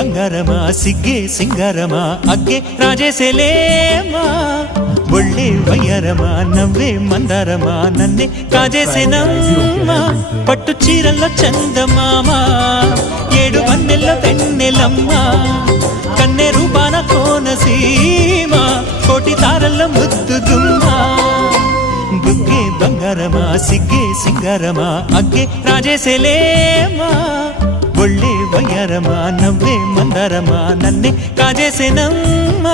ಬಂಗಾರಮ ಸಿಗ್ಗೆ ಸಿಂಗಾರಮ ಅಗ್ಗೆ ರಾಜೇಸೆಲೇಮಾ ಒಳ್ಳೆ ವಯ್ಯಾರಮ ನವ್ವೇ ಮಂದಾರಮ నన్నే కాజేసేనమ్మ పట్టు చీరల్లో చందమామ ఏడు వన్నెల్ల వెన్నెలమ్మ కన్నె రూపాన కోనసీమ కోటి తారల్ల ముద్దుదుమ్మ బుగ్గే బంగారమ సిగ్గే సింగారమ అగ్గే రాజేసెలేమా ఒళ్ళే వయ్యారమ నవ్వే మందారమ నన్నే కాజేసేనమ్మ